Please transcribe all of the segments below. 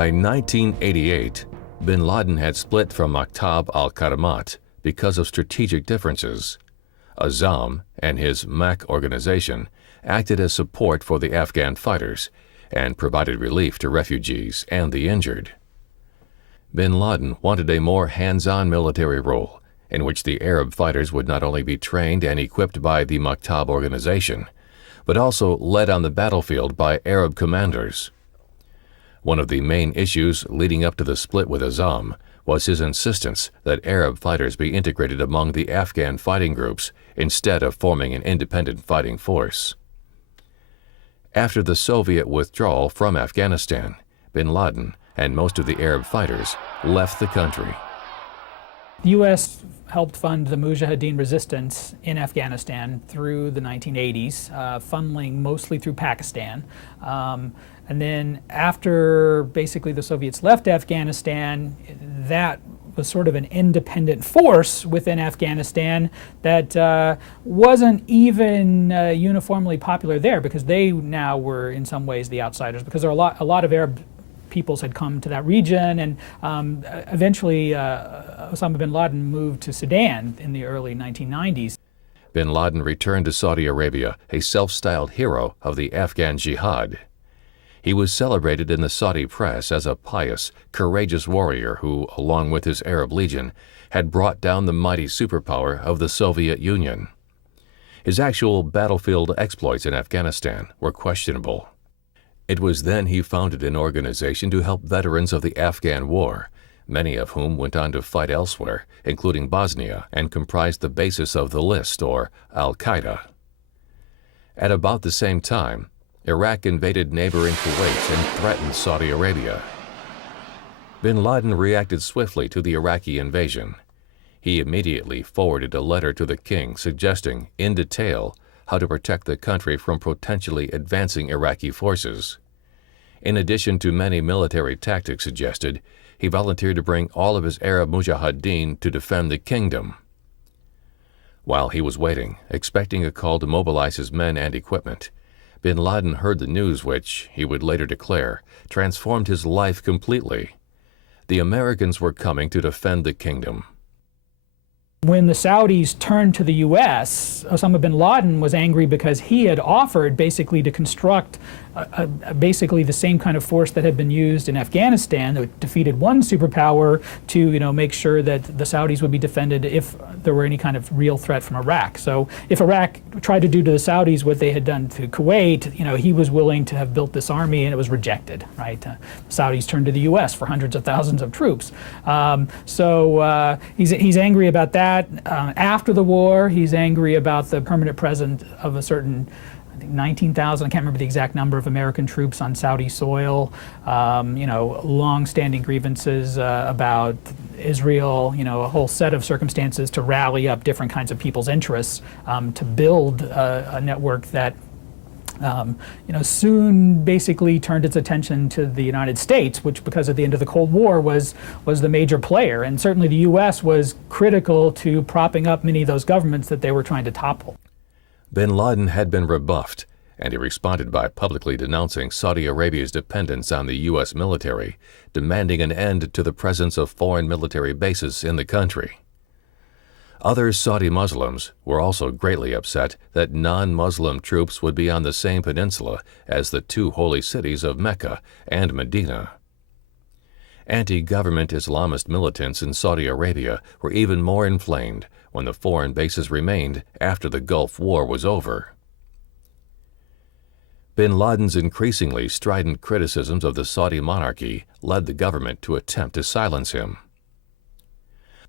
By 1988, bin Laden had split from Maktab al-Karamat because of strategic differences. Osama and his MAC organization acted as support for the Afghan fighters and provided relief to refugees and the injured. Bin Laden wanted a more hands-on military role in which the Arab fighters would not only be trained and equipped by the Maktab organization, but also led on the battlefield by Arab commanders. One of the main issues leading up to the split with Osama was his insistence that Arab fighters be integrated among the Afghan fighting groups instead of forming an independent fighting force. After the Soviet withdrawal from Afghanistan, bin Laden and most of the Arab fighters left the country. The U.S. helped fund the Mujahideen resistance in Afghanistan through the 1980s, funneling mostly through Pakistan. And then after basically the Soviets left Afghanistan, that was sort of an independent force within Afghanistan that wasn't even uniformly popular there, because they now were in some ways the outsiders, because there are a lot of Arab peoples had come to that region, and eventually Osama bin Laden moved to Sudan in the early 1990s. Bin Laden returned to Saudi Arabia, a self-styled hero of the Afghan jihad. He was celebrated in the Saudi press as a pious, courageous warrior who, along with his Arab Legion, had brought down the mighty superpower of the Soviet Union. His actual battlefield exploits in Afghanistan were questionable. It was then he founded an organization to help veterans of the Afghan War, many of whom went on to fight elsewhere, including Bosnia, and comprised the basis of the list, or Al-Qaeda. At about the same time, Iraq invaded neighboring Kuwait and threatened Saudi Arabia. Bin Laden reacted swiftly to the Iraqi invasion. He immediately forwarded a letter to the king suggesting, in detail, how to protect the country from potentially advancing Iraqi forces. In addition to many military tactics suggested, he volunteered to bring all of his Arab Mujahideen to defend the kingdom. While he was waiting, expecting a call to mobilize his men and equipment, bin Laden heard the news which, he would later declare, transformed his life completely. The Americans were coming to defend the kingdom. When the Saudis turned to the U.S., Osama bin Laden was angry because he had offered basically to construct basically the same kind of force that had been used in Afghanistan that defeated one superpower to make sure that the Saudis would be defended if there were any kind of real threat from Iraq. So if Iraq tried to do to the Saudis what they had done to Kuwait, he was willing to have built this army, and it was rejected, right? The Saudis turned to the U.S. for hundreds of thousands of troops. So he's angry about that. After the war, he's angry about the permanent presence of a certain 19,000, I can't remember the exact number of American troops on Saudi soil, long-standing grievances about Israel, a whole set of circumstances to rally up different kinds of people's interests to build a network that soon basically turned its attention to the United States, which, because at the end of the Cold War, was the major player. And certainly the U.S. was critical to propping up many of those governments that they were trying to topple. Bin Laden had been rebuffed, and he responded by publicly denouncing Saudi Arabia's dependence on the U.S. military, demanding an end to the presence of foreign military bases in the country. Other Saudi Muslims were also greatly upset that non-Muslim troops would be on the same peninsula as the two holy cities of Mecca and Medina. Anti-government Islamist militants in Saudi Arabia were even more inflamed when the foreign bases remained after the Gulf War was over. Bin Laden's increasingly strident criticisms of the Saudi monarchy led the government to attempt to silence him.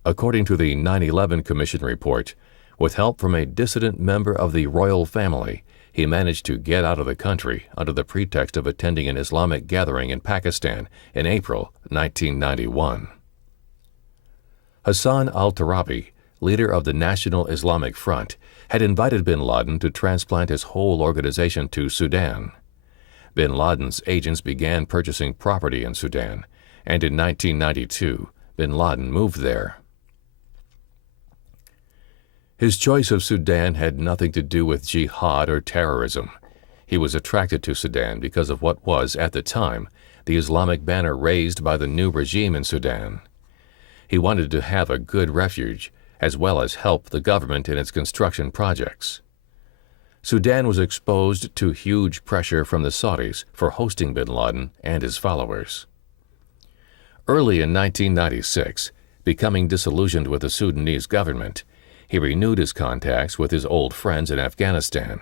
According to the 9/11 Commission report, with help from a dissident member of the royal family, he managed to get out of the country under the pretext of attending an Islamic gathering in Pakistan in April 1991. Hassan al-Turabi, leader of the National Islamic Front, had invited bin Laden to transplant his whole organization to Sudan. Bin Laden's agents began purchasing property in Sudan, and in 1992, bin Laden moved there. His choice of Sudan had nothing to do with jihad or terrorism. He was attracted to Sudan because of what was, at the time, the Islamic banner raised by the new regime in Sudan. He wanted to have a good refuge, as well as help the government in its construction projects. Sudan was exposed to huge pressure from the Saudis for hosting bin Laden and his followers. Early in 1996, becoming disillusioned with the Sudanese government, he renewed his contacts with his old friends in Afghanistan.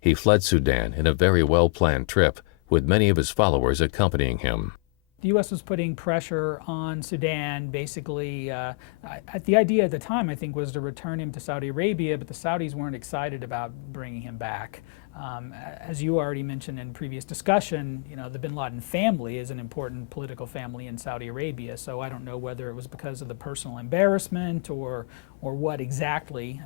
He fled Sudan in a very well-planned trip, with many of his followers accompanying him. The U.S. was putting pressure on Sudan. Basically, the idea at the time, I think, was to return him to Saudi Arabia, but the Saudis weren't excited about bringing him back. As you already mentioned in previous discussion, the bin Laden family is an important political family in Saudi Arabia, so I don't know whether it was because of the personal embarrassment or what exactly.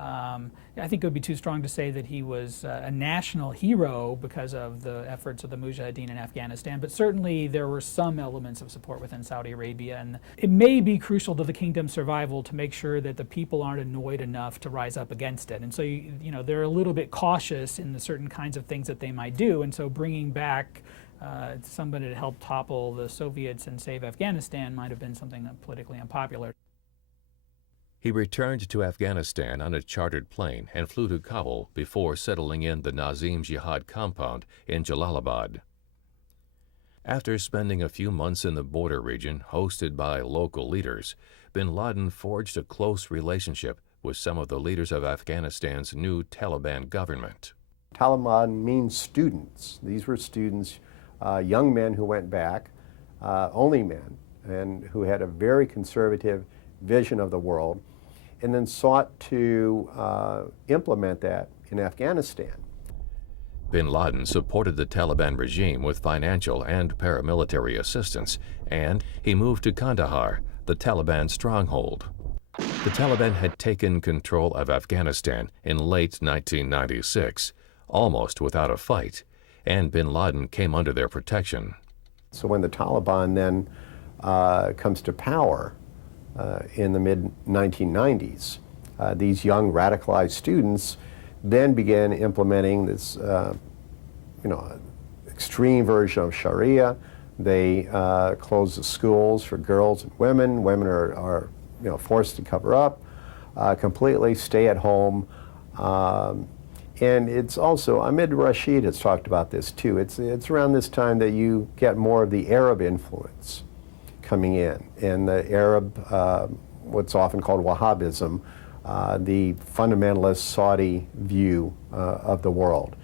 I think it would be too strong to say that he was a national hero because of the efforts of the Mujahideen in Afghanistan, but certainly there were some elements of support within Saudi Arabia, and it may be crucial to the kingdom's survival to make sure that the people aren't annoyed enough to rise up against it. And so, they're a little bit cautious in the certain kinds of things that they might do, and so bringing back somebody to help topple the Soviets and save Afghanistan might have been something politically unpopular. He returned to Afghanistan on a chartered plane and flew to Kabul before settling in the Nazim Jihad compound in Jalalabad. After spending a few months in the border region hosted by local leaders, bin Laden forged a close relationship with some of the leaders of Afghanistan's new Taliban government. Taliban means students. These were students, young men who went back, only men, and who had a very conservative vision of the world, and then sought to implement that in Afghanistan. Bin Laden supported the Taliban regime with financial and paramilitary assistance, and he moved to Kandahar, the Taliban stronghold. The Taliban had taken control of Afghanistan in late 1996, almost without a fight, and bin Laden came under their protection. So when the Taliban then comes to power, in the mid-1990s. These young radicalized students then began implementing this, extreme version of Sharia. They closed the schools for girls and women. Women are forced to cover up completely, stay at home. And it's also, Ahmed Rashid has talked about this too. It's around this time that you get more of the Arab influence coming in, and the Arab, what's often called Wahhabism, the fundamentalist Saudi view of the world.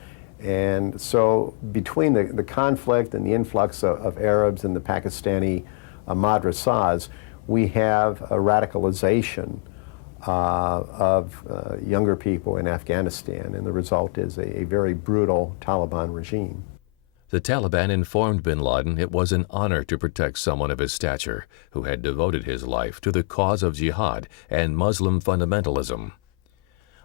And so between the conflict and the influx of Arabs in the Pakistani madrasas, we have a radicalization of younger people in Afghanistan, and the result is a very brutal Taliban regime. The Taliban informed bin Laden it was an honor to protect someone of his stature who had devoted his life to the cause of jihad and Muslim fundamentalism.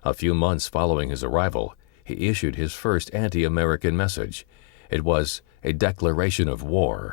A few months following his arrival, he issued his first anti-American message. It was a declaration of war.